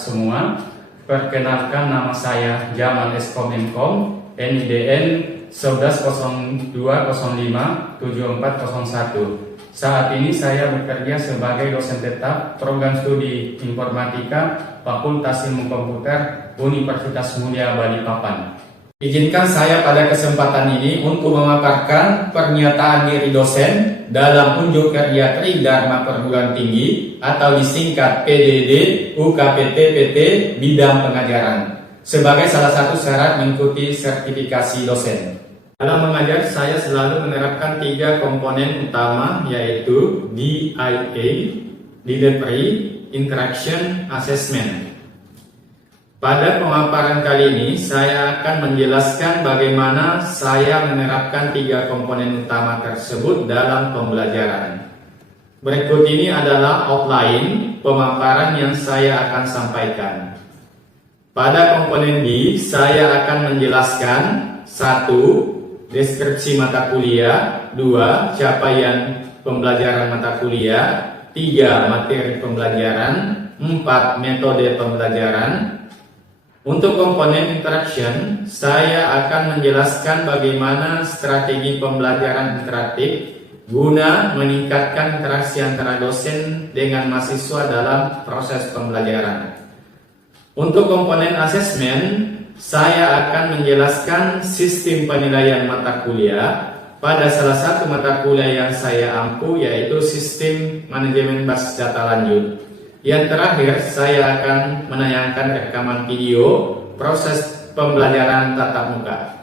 semua. Perkenalkan, nama saya Jamal S. Kominkom, NIDN 11.02.05.7401. Saat ini saya bekerja sebagai dosen tetap program studi informatika Fakultas Ilmu Komputer Universitas Mulia Balikpapan. Izinkan saya pada kesempatan ini untuk memaparkan pernyataan diri dosen dalam unjuk kerja Tridharma Perguruan Tinggi atau disingkat PDD UKPT PT bidang pengajaran sebagai salah satu syarat mengikuti sertifikasi dosen. Dalam mengajar, saya selalu menerapkan 3 komponen utama, yaitu DIA, Delivery, Interaction, Assessment. Pada pemaparan kali ini, saya akan menjelaskan bagaimana saya menerapkan 3 komponen utama tersebut dalam pembelajaran. Berikut ini adalah outline pemaparan yang saya akan sampaikan. Pada komponen D, saya akan menjelaskan 1. Deskripsi mata kuliah, 2. Capaian pembelajaran mata kuliah, 3. Materi pembelajaran, 4. Metode pembelajaran. Untuk komponen interaction, saya akan menjelaskan bagaimana strategi pembelajaran interaktif guna meningkatkan interaksi antara dosen dengan mahasiswa dalam proses pembelajaran. Untuk komponen assessment, saya akan menjelaskan sistem penilaian mata kuliah pada salah satu mata kuliah yang saya ampu, yaitu sistem manajemen basis data lanjut. Yang terakhir, saya akan menayangkan rekaman video proses pembelajaran tatap muka.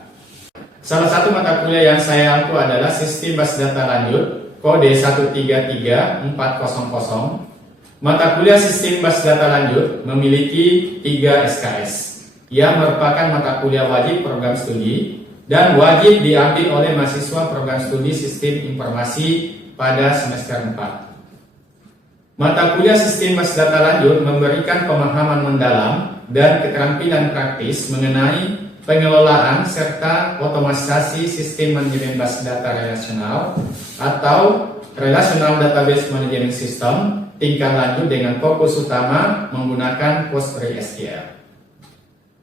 Salah satu mata kuliah yang saya ampu adalah sistem basis data lanjut, kode 133400. Mata kuliah sistem basis data lanjut memiliki 3 SKS yang merupakan mata kuliah wajib program studi dan wajib diambil oleh mahasiswa program studi sistem informasi pada semester 4. Mata kuliah sistem basis data lanjut memberikan pemahaman mendalam dan keterampilan praktis mengenai pengelolaan serta otomatisasi sistem manajemen basis data relasional atau Relational Database Management System tingkat lanjut dengan fokus utama menggunakan PostgreSQL.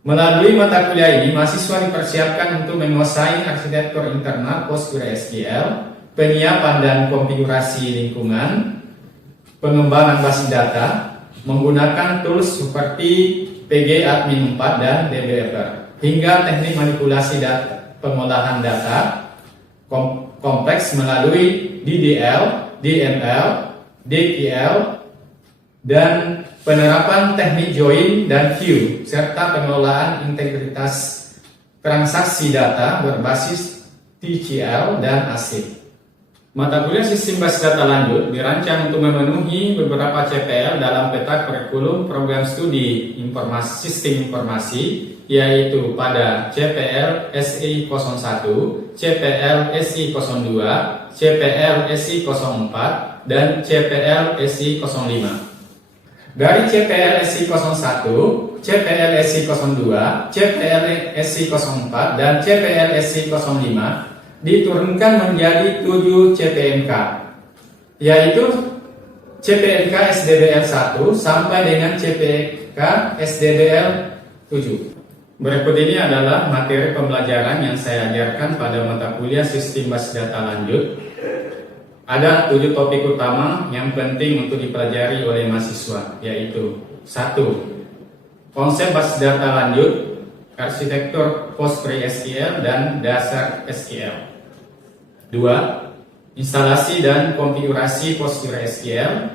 Melalui mata kuliah ini, mahasiswa dipersiapkan untuk menguasai arsitektur internal PostgreSQL, penyiapan dan konfigurasi lingkungan, pengembangan basis data, menggunakan tools seperti PG Admin 4 dan DBFR, hingga teknik manipulasi data, pengolahan data kompleks melalui DDL, DML, DQL, dan penerapan teknik join dan queue, serta pengelolaan integritas transaksi data berbasis TCL dan ASIC. Mata kuliah sistem basis data lanjut dirancang untuk memenuhi beberapa CPL dalam peta kurikulum program studi informasi sistem informasi, yaitu pada CPL SI 01, CPL SI 02, CPL SI 04, dan CPL SI 05. Dari CPL SI 01, CPL SI 02, CPL SI 04, dan CPL SI 05 diturunkan menjadi 7 CPNK, yaitu CPNK SDBL 1 sampai dengan CPNK SDBL 7. Berikut ini adalah materi pembelajaran yang saya ajarkan pada mata kuliah sistem basis data lanjut. Ada 7 topik utama yang penting untuk dipelajari oleh mahasiswa, yaitu 1. Konsep basis data lanjut, arsitektur PostgreSQL dan dasar SQL. 2. Instalasi dan konfigurasi PostgreSQL,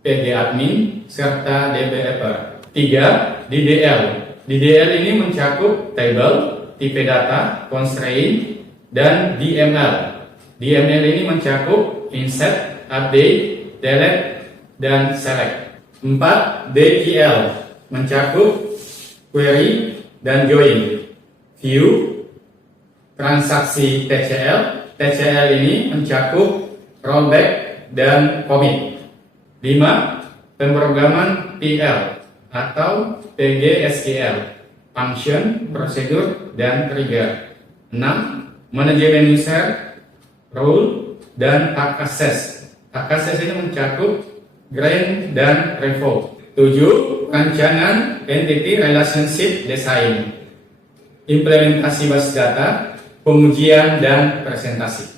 PG Admin, serta DBFR. 3. DDL. DDL ini mencakup table, tipe data, constraint, dan DML. DML ini mencakup insert, update, delete, dan select. 4. DQL mencakup query dan join. View, transaksi TCL. TCL ini mencakup rollback dan commit. 5. Pemrograman PL atau PGSQL, function, prosedur, dan trigger. 6. Manajemen user, role, dan access. Access ini mencakup grant dan revoke. 7. rancangan Entity Relationship Design, implementasi basis data, pengujian, dan presentasi.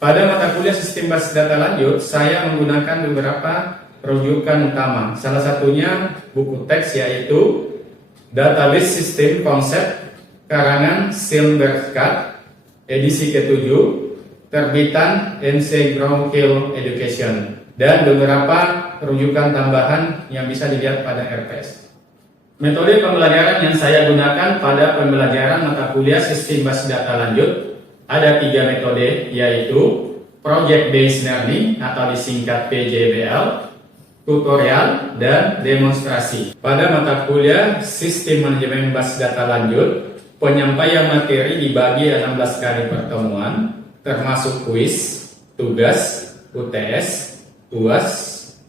Pada mata kuliah Sistem Basis Data Lanjut, saya menggunakan beberapa rujukan utama. Salah satunya buku teks yaitu Database System Concept karangan Silberstadt, edisi ke-7, terbitan MC Grounkill Education, dan beberapa rujukan tambahan yang bisa dilihat pada RPS. Metode pembelajaran yang saya gunakan pada pembelajaran mata kuliah Sistem Basis Data Lanjut ada 3 metode, yaitu Project Based Learning atau disingkat PJBL, tutorial, dan demonstrasi. Pada mata kuliah Sistem Manajemen Basis Data Lanjut, penyampaian materi dibagi 16 kali pertemuan, termasuk kuis, tugas, UTS, UAS,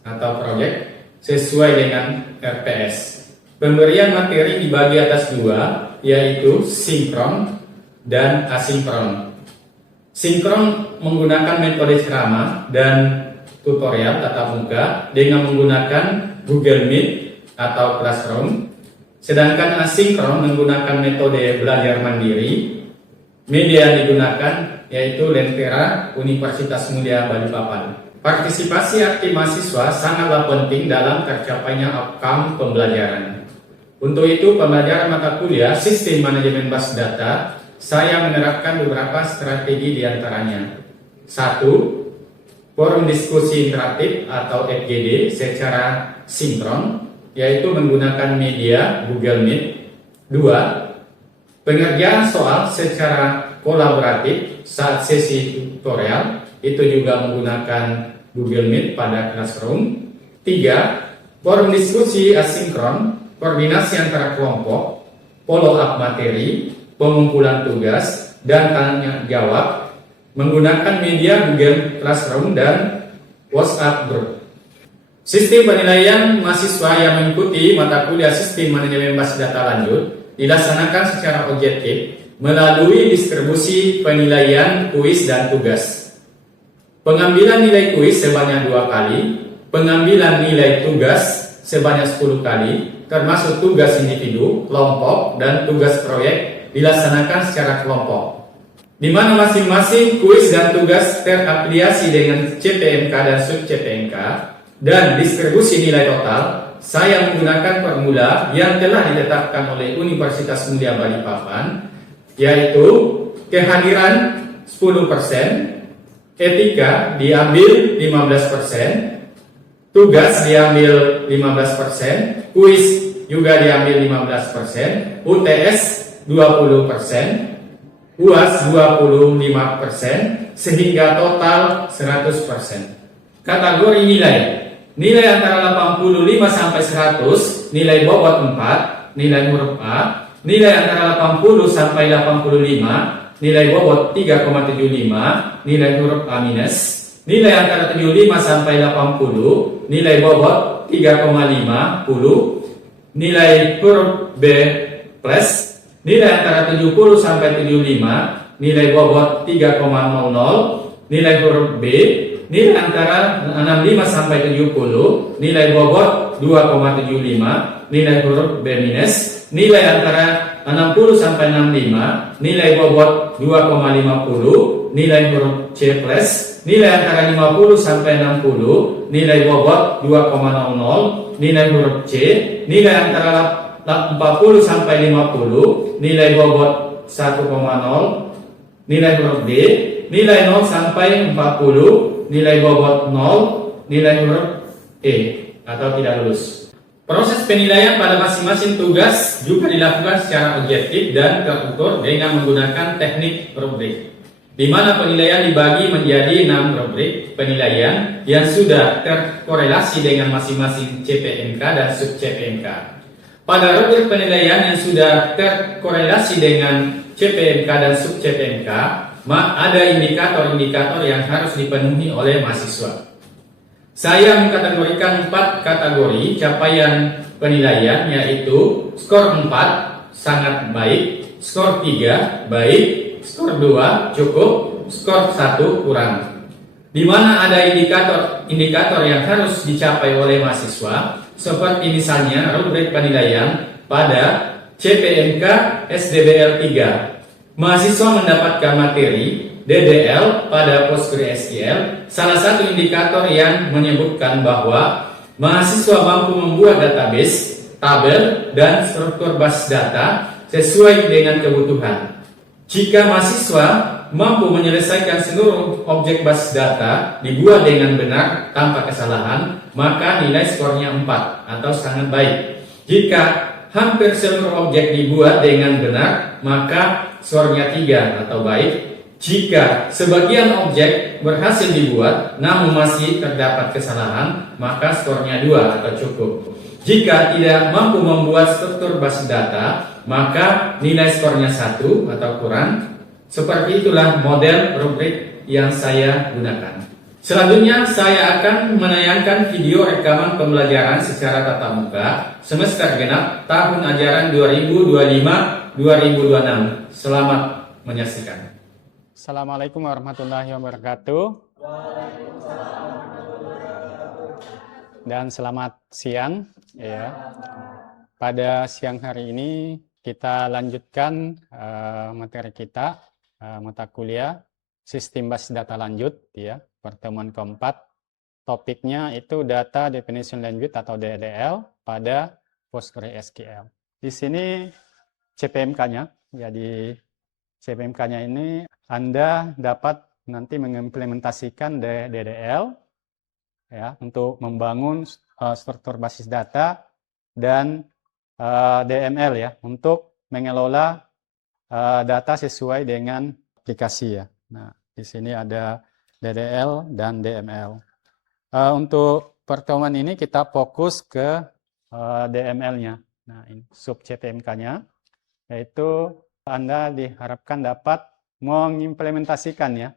atau proyek sesuai dengan RPS. Pemberian materi dibagi atas 2, yaitu sinkron dan asinkron. Sinkron menggunakan metode ceramah dan tutorial tatap muka dengan menggunakan Google Meet atau Classroom, sedangkan asinkron menggunakan metode belajar mandiri. Media yang digunakan yaitu Lentera Universitas Mulia Balikpapan. Partisipasi aktif mahasiswa sangatlah penting dalam tercapainya outcome pembelajaran. Untuk itu, pembelajaran mata kuliah Sistem Manajemen Basis Data, saya menerapkan beberapa strategi diantaranya. 1. Forum diskusi interaktif atau FGD secara sinkron, yaitu menggunakan media Google Meet. 2. Pengerjaan soal secara kolaboratif saat sesi tutorial, itu juga menggunakan Google Meet pada Classroom. 3. Forum diskusi asinkron, koordinasi antara kelompok, follow up materi, pengumpulan tugas, dan tanya jawab menggunakan media Google Classroom dan WhatsApp Group. Sistem penilaian mahasiswa yang mengikuti mata kuliah Sistem Manajemen Basis Data Lanjut dilaksanakan secara objektif melalui distribusi penilaian kuis dan tugas. Pengambilan nilai kuis sebanyak 2 kali, pengambilan nilai tugas sebanyak 10 kali, termasuk tugas individu, kelompok, dan tugas proyek dilaksanakan secara kelompok, di mana masing-masing kuis dan tugas terafiliasi dengan CPMK dan sub-CPMK, dan distribusi nilai total saya menggunakan formula yang telah ditetapkan oleh Universitas Mulia Balikpapan, yaitu kehadiran 10%, etika diambil 15%, tugas diambil 15%, kuis juga diambil 15%, UTS 20%, UAS 25%, sehingga total 100%. Kategori nilai antara 85 sampai 100, nilai bobot 4, nilai huruf A, nilai antara 80 sampai 85, nilai bobot 3,75, nilai huruf A minus, nilai antara 75 sampai 80, nilai bobot 3,50, nilai huruf B plus, nilai antara 70 sampai 75, nilai bobot 3,00, nilai huruf B, nilai antara 65 sampai 70, nilai bobot 2,75, nilai huruf B minus, nilai antara 60 sampai 65, nilai bobot 2,50, nilai huruf C plus, nilai antara 50 sampai 60, nilai bobot 2,00, nilai huruf C, nilai antara 40 sampai 50, nilai bobot 1,0, nilai huruf D, nilai 0 sampai 40, nilai bobot 0, nilai huruf E atau tidak lulus. Proses penilaian pada masing-masing tugas juga dilakukan secara objektif dan terukur dengan menggunakan teknik rubrik, di mana penilaian dibagi menjadi 6 rubrik penilaian yang sudah terkorelasi dengan masing-masing CPMK dan sub-CPMK. Pada rubrik penilaian yang sudah terkorelasi dengan CPMK dan sub-CPMK, ada indikator-indikator yang harus dipenuhi oleh mahasiswa. Saya mengkategorikan 4 kategori capaian penilaian, yaitu skor 4 sangat baik, skor 3 baik, skor 2 cukup, skor 1 kurang. Di mana ada indikator yang harus dicapai oleh mahasiswa, seperti misalnya rubrik penilaian pada CPMK SDBL 3. Mahasiswa mendapatkan materi DDL pada PostgreSQL, salah satu indikator yang menyebutkan bahwa mahasiswa mampu membuat database, tabel, dan struktur basis data sesuai dengan kebutuhan. Jika mahasiswa mampu menyelesaikan seluruh objek basis data dibuat dengan benar tanpa kesalahan, maka nilai skornya 4 atau sangat baik. Jika hampir seluruh objek dibuat dengan benar, maka skornya 3 atau baik. Jika sebagian objek berhasil dibuat namun masih terdapat kesalahan, maka skornya 2 atau cukup. Jika tidak mampu membuat struktur basis data, maka nilai skornya 1 atau kurang. Seperti itulah model rubrik yang saya gunakan. Selanjutnya saya akan menayangkan video rekaman pembelajaran secara tatap muka semester genap tahun ajaran 2025-2026. Selamat menyaksikan. Assalamualaikum warahmatullahi wabarakatuh. Dan selamat siang. Ya. Pada siang hari ini kita lanjutkan materi kita, mata kuliah Sistem Basis Data Lanjut, ya, pertemuan keempat. Topiknya itu Data Definition Language atau DDL pada PostgreSQL. Di sini CPMK-nya, ya, di CPMK-nya ini Anda dapat nanti mengimplementasikan DDL, ya, untuk membangun struktur basis data, dan DML, ya, untuk mengelola data sesuai dengan aplikasi, ya. Nah, di sini ada DDL dan DML. Untuk pertemuan ini kita fokus ke DML-nya. Nah, ini sub CPMK-nya, yaitu Anda diharapkan dapat mengimplementasikan, ya,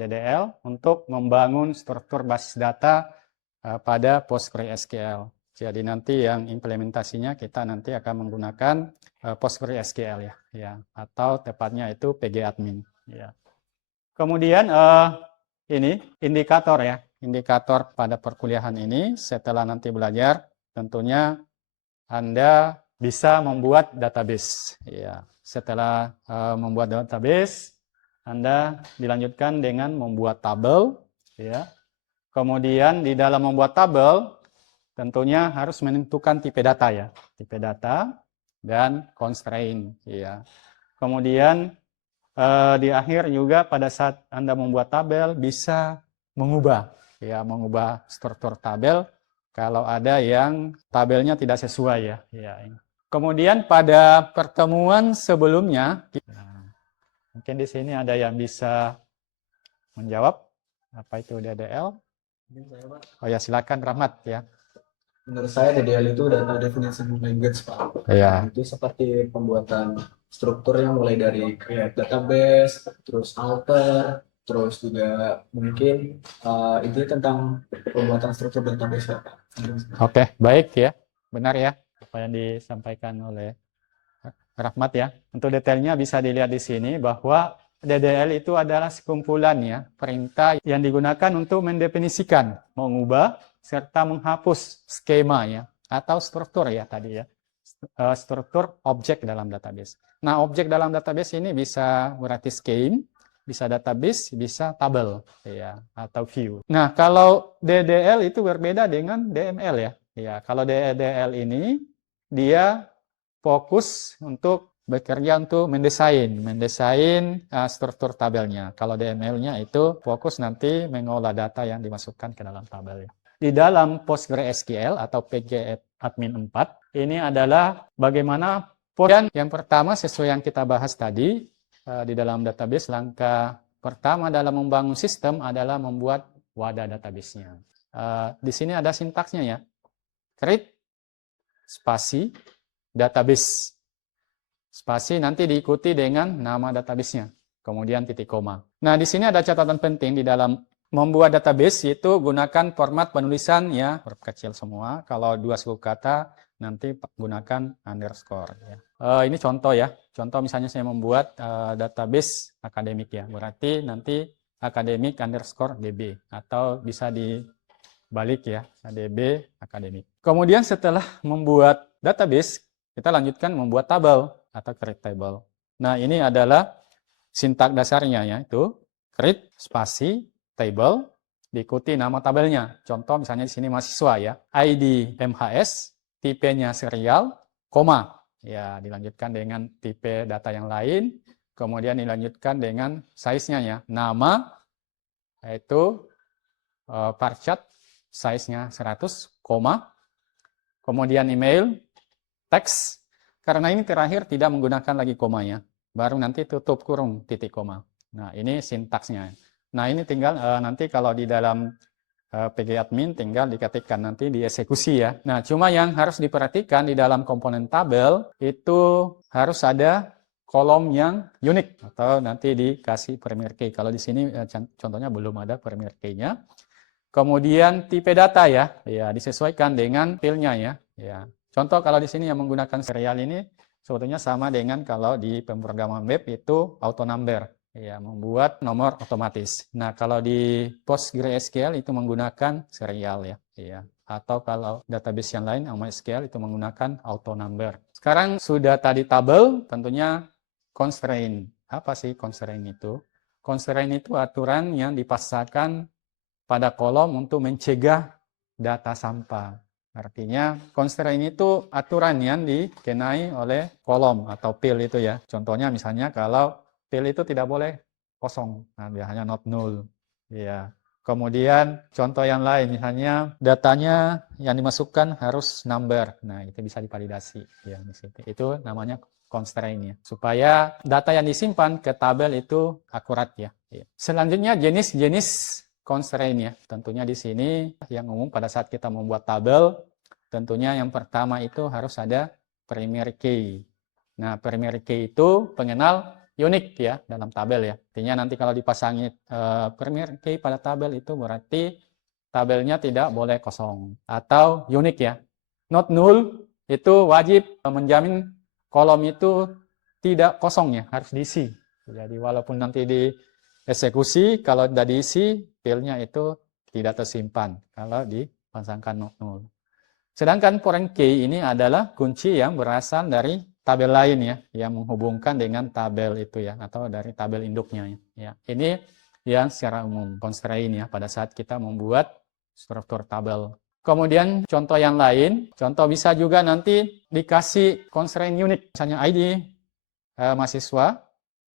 DDL untuk membangun struktur basis data pada PostgreSQL. Jadi nanti yang implementasinya kita nanti akan menggunakan PostgreSQL, ya, atau tepatnya itu PGAdmin, ya. Kemudian ini indikator, ya, indikator pada perkuliahan ini setelah nanti belajar tentunya Anda bisa membuat database, ya. Setelah membuat database, Anda dilanjutkan dengan membuat tabel, ya. Kemudian di dalam membuat tabel tentunya harus menentukan tipe data, ya, tipe data dan constraint, ya. Kemudian di akhir juga pada saat Anda membuat tabel bisa mengubah, ya, mengubah struktur tabel kalau ada yang tabelnya tidak sesuai, ya. Kemudian pada pertemuan sebelumnya, mungkin di sini ada yang bisa menjawab apa itu DDL? Oh ya, silakan Rahmat, ya. Menurut saya DDL itu data definition language, Pak. Ya. Itu seperti pembuatan struktur yang mulai dari create database, terus alter, terus juga mungkin itu tentang pembuatan struktur database, ya, Pak. Oke, baik, ya. Benar, ya, apa yang disampaikan oleh Rahmat, ya. Untuk detailnya bisa dilihat di sini bahwa DDL itu adalah sekumpulan, ya, perintah yang digunakan untuk mendefinisikan, mengubah, serta menghapus skema, ya, atau struktur, ya, tadi, ya. Struktur objek dalam database. Nah, objek dalam database ini bisa berarti scheme, bisa database, bisa tabel, ya, atau view. Nah, kalau DDL itu berbeda dengan DML, ya. Ya, kalau DDL ini dia fokus untuk bekerja untuk mendesain struktur tabelnya. Kalau DML-nya itu fokus nanti mengolah data yang dimasukkan ke dalam tabel. Di dalam PostgreSQL atau PGAdmin 4, ini adalah bagaimana yang pertama sesuai yang kita bahas tadi di dalam database. Langkah pertama dalam membangun sistem adalah membuat wadah database-nya. Di sini ada sintaksnya, ya. Create spasi database. Spasi nanti diikuti dengan nama database-nya, kemudian titik koma. Nah, di sini ada catatan penting di dalam membuat database, yaitu gunakan format penulisan, ya, huruf kecil semua. Kalau 2 suku kata nanti gunakan underscore, ya. Ini contoh, ya. Contoh misalnya saya membuat database akademik, ya. Berarti nanti akademik underscore DB, atau bisa balik ya, ADB akademik. Kemudian setelah membuat database, kita lanjutkan membuat tabel atau create table. Nah, ini adalah sintak dasarnya ya, itu create spasi table diikuti nama tabelnya. Contoh misalnya di sini mahasiswa ya, ID MHS, tipenya serial, koma. Ya, dilanjutkan dengan tipe data yang lain, kemudian dilanjutkan dengan size-nya ya. Nama yaitu varchar size-nya 100, koma. Kemudian email, teks. Karena ini terakhir tidak menggunakan lagi komanya. Baru nanti tutup kurung titik koma. Nah, ini sintaksnya. Nah, ini tinggal nanti kalau di dalam PG admin tinggal diketikkan nanti dieksekusi ya. Nah, cuma yang harus diperhatikan di dalam komponen tabel itu harus ada kolom yang unik atau nanti dikasih primary key. Kalau di sini contohnya belum ada primary key-nya. Kemudian tipe data ya, disesuaikan dengan filenya ya. Ya. Contoh kalau di sini yang menggunakan serial ini sebetulnya sama dengan kalau di pemrograman web itu auto number. Ya, membuat nomor otomatis. Nah, kalau di PostgreSQL itu menggunakan serial ya. Ya. Atau kalau database yang lain, MySQL itu menggunakan auto number. Sekarang sudah tadi tabel, tentunya constraint. Apa sih constraint itu? Constraint itu aturan yang dipasangkan pada kolom untuk mencegah data sampah. Artinya constraint itu aturan yang dikenai oleh kolom atau field itu ya. Contohnya misalnya kalau field itu tidak boleh kosong, nah dia hanya not null. Ya. Kemudian contoh yang lain misalnya datanya yang dimasukkan harus number. Nah, itu bisa divalidasi ya di situ. Itu namanya constraint ya. Supaya data yang disimpan ke tabel itu akurat ya. Selanjutnya jenis-jenis constraint ya. Tentunya di sini yang umum pada saat kita membuat tabel, tentunya yang pertama itu harus ada primary key. Nah, primary key itu pengenal unik ya dalam tabel ya. Artinya nanti kalau dipasangi primary key pada tabel itu berarti tabelnya tidak boleh kosong atau unik ya. Not null itu wajib menjamin kolom itu tidak kosong ya, harus diisi. Jadi walaupun nanti dieksekusi, kalau tidak diisi, filenya itu tidak tersimpan kalau dipasangkan not null. Sedangkan foreign key ini adalah kunci yang berasal dari tabel lain ya, yang menghubungkan dengan tabel itu ya, atau dari tabel induknya ya. Ini yang secara umum constraint ya pada saat kita membuat struktur tabel. Kemudian contoh yang lain, contoh bisa juga nanti dikasih constraint unik, misalnya ID mahasiswa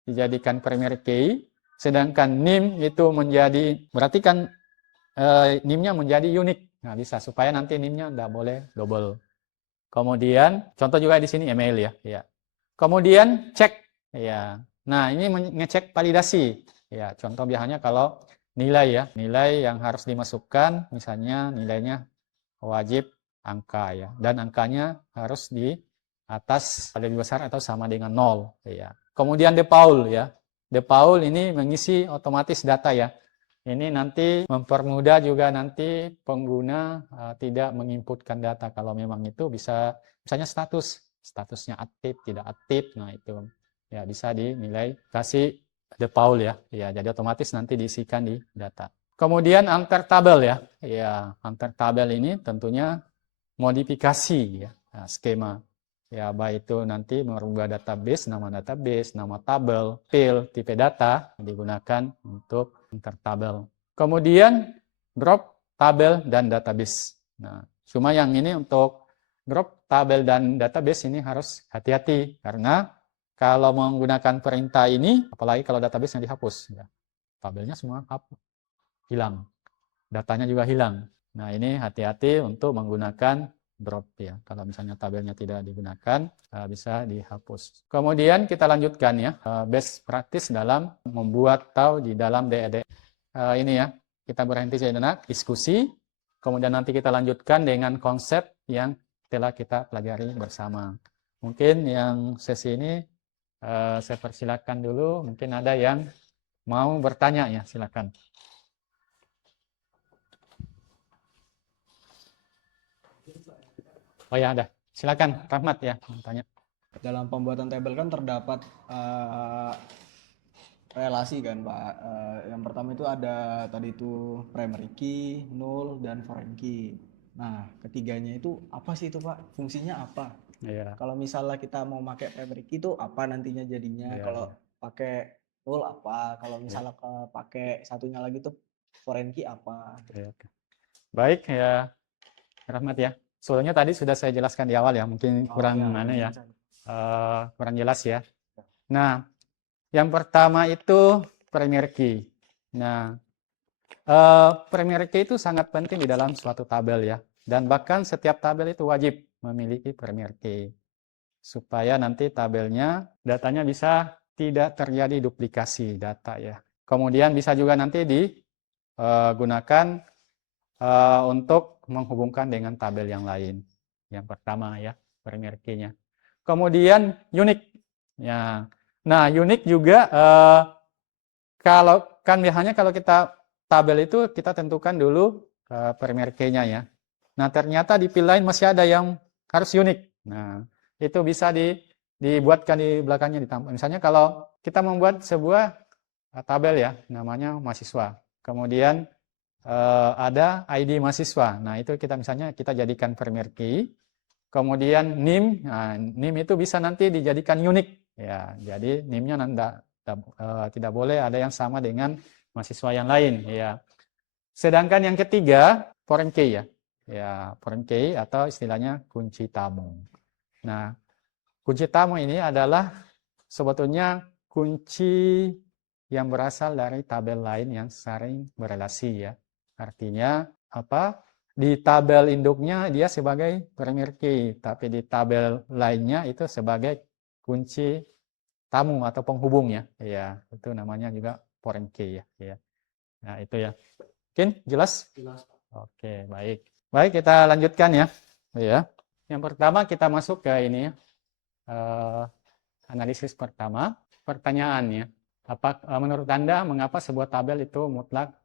dijadikan primary key, sedangkan NIM itu menjadi, berarti kan NIM-nya menjadi unik. Nah, bisa supaya nanti NIM-nya tidak boleh double. Kemudian contoh juga di sini email ya. Ya. Kemudian cek ya. Nah, ini ngecek validasi. Ya, contoh biasanya kalau nilai ya, nilai yang harus dimasukkan misalnya nilainya wajib angka ya, dan angkanya harus di atas lebih besar atau sama dengan 0 ya. Kemudian default ya. Default ini mengisi otomatis data ya. Ini nanti mempermudah juga nanti pengguna tidak menginputkan data. Kalau memang itu bisa, misalnya statusnya aktif, tidak aktif, nah itu ya bisa dinilai kasih default ya. Ya, jadi otomatis nanti diisikan di data. Kemudian antar tabel ya. Ya, antar tabel ini tentunya modifikasi ya, nah, skema. Ya, baik itu nanti merubah database, nama tabel, field, tipe data digunakan untuk antar tabel. Kemudian drop tabel dan database. Nah, cuma yang ini untuk drop tabel dan database ini harus hati-hati karena kalau menggunakan perintah ini, apalagi kalau database yang dihapus, ya, tabelnya semua hilang, datanya juga hilang. Nah, ini hati-hati untuk menggunakan drop ya. Kalau misalnya tabelnya tidak digunakan, bisa dihapus. Kemudian kita lanjutkan ya, best practice dalam membuat atau di dalam DED. Ini ya, kita berhenti sejenak, diskusi. Kemudian nanti kita lanjutkan dengan konsep yang telah kita pelajari bersama. Mungkin yang sesi ini saya persilakan dulu. Mungkin ada yang mau bertanya ya, silakan. Oh ya, ada. Silakan, Rahmat ya, tanya. Dalam pembuatan tabel kan terdapat relasi kan Pak. Yang pertama itu ada tadi itu primary key, null, dan foreign key. Nah, ketiganya itu apa sih itu Pak? Fungsinya apa? Iya, Kalau misalnya kita mau pakai primary key itu apa nantinya jadinya? iya, Kalau iya. pakai null apa? Kalau Iya, misalnya pakai satunya lagi tuh foreign key apa? iya, oke. Baik ya, Rahmat ya. Soalnya tadi sudah saya jelaskan di awal ya, mungkin Oh ya, kurang mungkin ya, bisa. kurang jelas ya. Nah, yang pertama itu primary key. Nah, primary key itu sangat penting di dalam suatu tabel ya. Dan bahkan setiap tabel itu wajib memiliki primary key. Supaya nanti tabelnya, datanya bisa tidak terjadi duplikasi data ya. Kemudian bisa juga nanti digunakan untuk menghubungkan dengan tabel yang lain. Yang pertama ya, primary key-nya. Kemudian unique. Ya. Nah, unique juga kalau kan biasanya kalau kita tabel itu kita tentukan dulu primary key-nya ya. Nah, ternyata di file lain masih ada yang harus unik. Nah, itu bisa dibuatkan di belakangnya ditambah. Misalnya kalau kita membuat sebuah tabel ya, namanya mahasiswa. Kemudian ada ID mahasiswa. Nah, itu kita misalnya kita jadikan primary key. Kemudian NIM, nah, NIM itu bisa nanti dijadikan unik. Ya, jadi NIM-nya tidak boleh ada yang sama dengan mahasiswa yang lain. Ya. Sedangkan yang ketiga, foreign key ya. Ya, foreign key atau istilahnya kunci tamu. Nah, kunci tamu ini adalah sebetulnya kunci yang berasal dari tabel lain yang saling berelasi ya. Artinya apa? Di tabel induknya dia sebagai primary key, tapi di tabel lainnya itu sebagai kunci tamu atau penghubung ya. Ya, itu namanya juga foreign key ya. Ya. Nah, itu ya. Mungkin jelas? Jelas. Oke, baik. Baik, kita lanjutkan ya. Ya. Yang pertama kita masuk ke ini ya. Analisis pertama. Pertanyaannya, menurut Anda mengapa sebuah tabel itu mutlak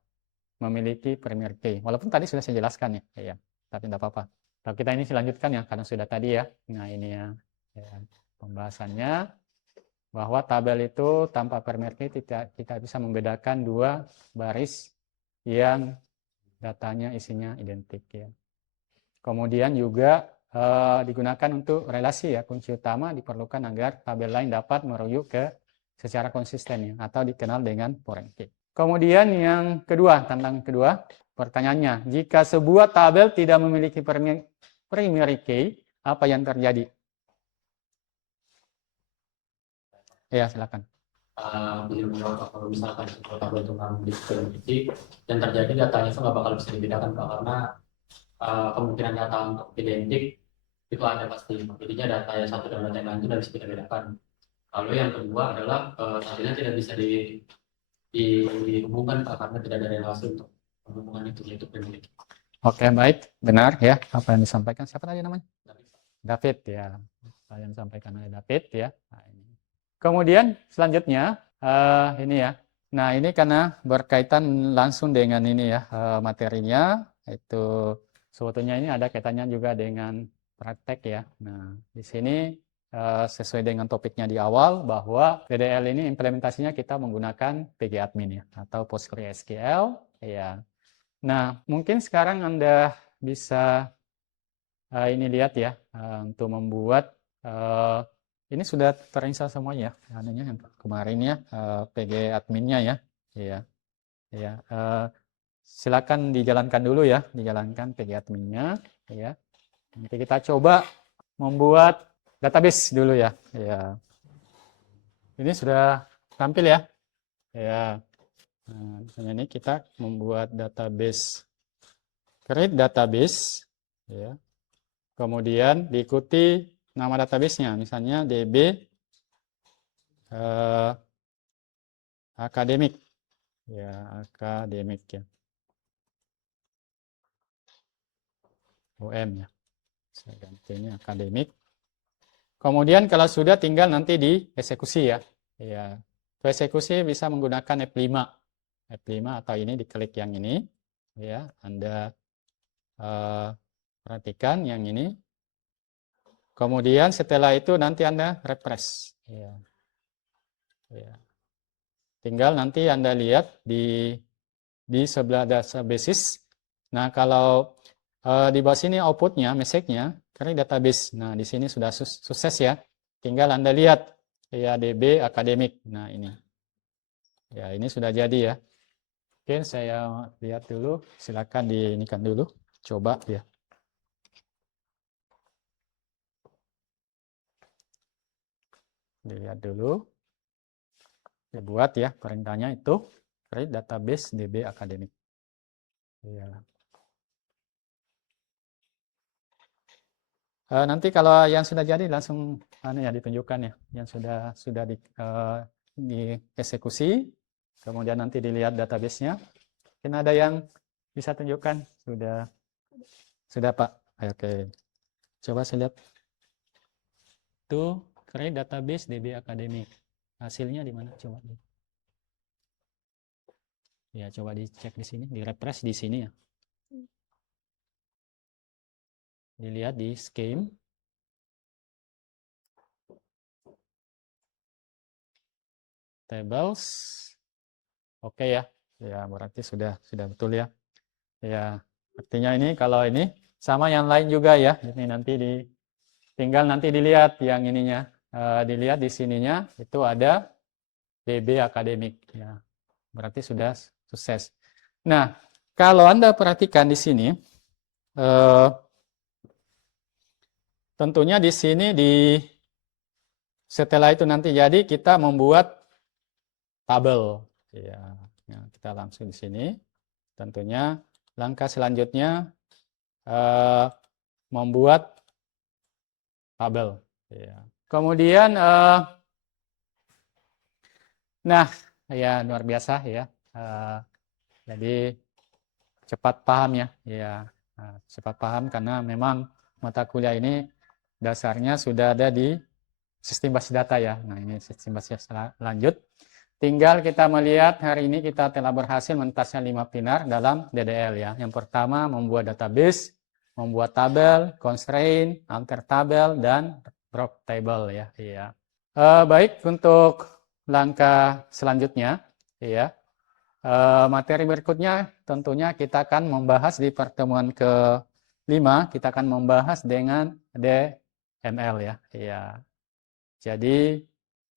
memiliki primary key? Walaupun tadi sudah saya jelaskan ya. Ya, tapi tidak apa-apa. Kalau kita ini selanjutkan ya, karena sudah tadi ya. Nah, ini ya. Ya, pembahasannya bahwa tabel itu tanpa primary key kita bisa membedakan dua baris yang datanya isinya identik ya. Kemudian juga digunakan untuk relasi ya. Kunci utama diperlukan agar tabel lain dapat merujuk ke secara konsisten ya, atau dikenal dengan foreign key. Kemudian yang kedua, tantangan kedua, pertanyaannya, jika sebuah tabel tidak memiliki primary key, apa yang terjadi? Ya, silakan. Kalau misalkan sebuah tabel itu nggak memiliki yang terjadi datanya itu nggak bakal bisa dibedakan Pak, karena kemungkinan data untuk identik itu ada pasti. Jadinya data yang satu dan data yang lain itu tidak bisa kita bedakan. Lalu yang kedua adalah tabelnya tidak bisa dihubungkan Pak, karena tidak ada relasi untuk penghubungan itu, yaitu pemilik. Oke, baik, benar ya apa yang disampaikan. Siapa tadi namanya? David ya. Apa yang disampaikan oleh David ya. Nah, ini. Kemudian selanjutnya ini ya. Nah, ini karena berkaitan langsung dengan ini ya materinya, itu sebetulnya ini ada kaitannya juga dengan praktek ya. Nah, di sini sesuai dengan topiknya di awal bahwa PDL ini implementasinya kita menggunakan PGAdmin ya atau PostgreSQL ya. Nah, mungkin sekarang Anda bisa ini lihat ya untuk membuat ini sudah terinstall semuanya ya, anunya yang kemarin ya PGAdmin-nya ya. Iya. Ya, silakan dijalankan dulu ya, dijalankan PGAdmin-nya ya. Nanti kita coba membuat database dulu ya. Ya. Ini sudah tampil ya. Ya. Nah, ini kita membuat database, create database ya. Kemudian diikuti nama database-nya, misalnya DB akademik ya, akademik ya, UM ya, saya ganti ini akademik. Kemudian kalau sudah tinggal nanti dieksekusi ya. Ya, eksekusi bisa menggunakan F5 atau ini diklik yang ini ya. Anda perhatikan yang ini. Kemudian setelah itu nanti Anda refresh ya. Ya. Tinggal nanti Anda lihat di sebelah databases. Nah, kalau di bawah sini outputnya, message-nya, create database. Nah, di sini sudah sukses ya. Tinggal Anda lihat ya DB akademik. Nah, ini. Ya, ini sudah jadi ya. Oke, saya lihat dulu. Silakan diinikan dulu. Coba ya. Dilihat dulu. Dibuat ya perintahnya itu create database DB akademik. Ya. Nanti kalau yang sudah jadi langsung ya ditunjukkan ya, yang sudah dieksekusi, kemudian nanti dilihat database-nya. Mungkin ada yang bisa tunjukkan? Sudah Pak. Oke. Coba saya lihat. Itu create database DB akademik. Hasilnya di mana? Coba. Ya, coba dicek di sini, di-refresh di sini ya. Dilihat di scheme. Tables. Oke ya. Ya, berarti sudah betul ya. Ya, artinya ini kalau ini sama yang lain juga ya. Ini nanti tinggal nanti dilihat yang ininya. Dilihat di sininya itu ada DB akademik ya. Berarti sudah sukses. Nah, kalau Anda perhatikan di sini tentunya di sini setelah itu nanti jadi kita membuat tabel ya. Nah, kita langsung di sini. Tentunya langkah selanjutnya membuat tabel ya. Kemudian nah ya luar biasa ya. Jadi cepat paham ya. Ya, cepat paham karena memang mata kuliah ini dasarnya sudah ada di sistem basis data ya. Nah, ini sistem basis lanjut. Tinggal kita melihat hari ini kita telah berhasil menuntaskan 5 pilar dalam DDL ya. Yang pertama membuat database, membuat tabel, constraint, alter tabel, dan drop table ya. Iya. Baik, untuk langkah selanjutnya ya. Materi berikutnya tentunya kita akan membahas di pertemuan ke-5, kita akan membahas dengan DML ya. Iya. Jadi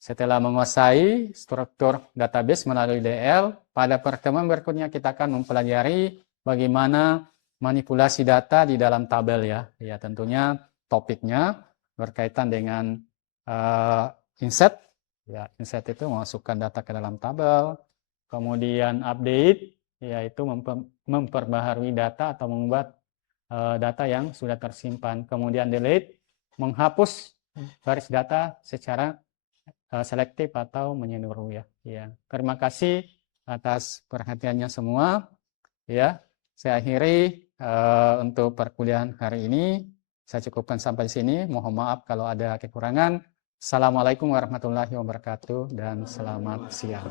setelah menguasai struktur database melalui DL, pada pertemuan berikutnya kita akan mempelajari bagaimana manipulasi data di dalam tabel ya. Ya, tentunya topiknya berkaitan dengan insert. Ya, insert itu memasukkan data ke dalam tabel. Kemudian update, yaitu memperbaharui data atau membuat data yang sudah tersimpan. Kemudian delete, menghapus baris data secara selektif atau menyeluruh ya. Ya. Terima kasih atas perhatiannya semua. Ya, saya akhiri untuk perkuliahan hari ini. Saya cukupkan sampai sini. Mohon maaf kalau ada kekurangan. Assalamualaikum warahmatullahi wabarakatuh dan selamat siang.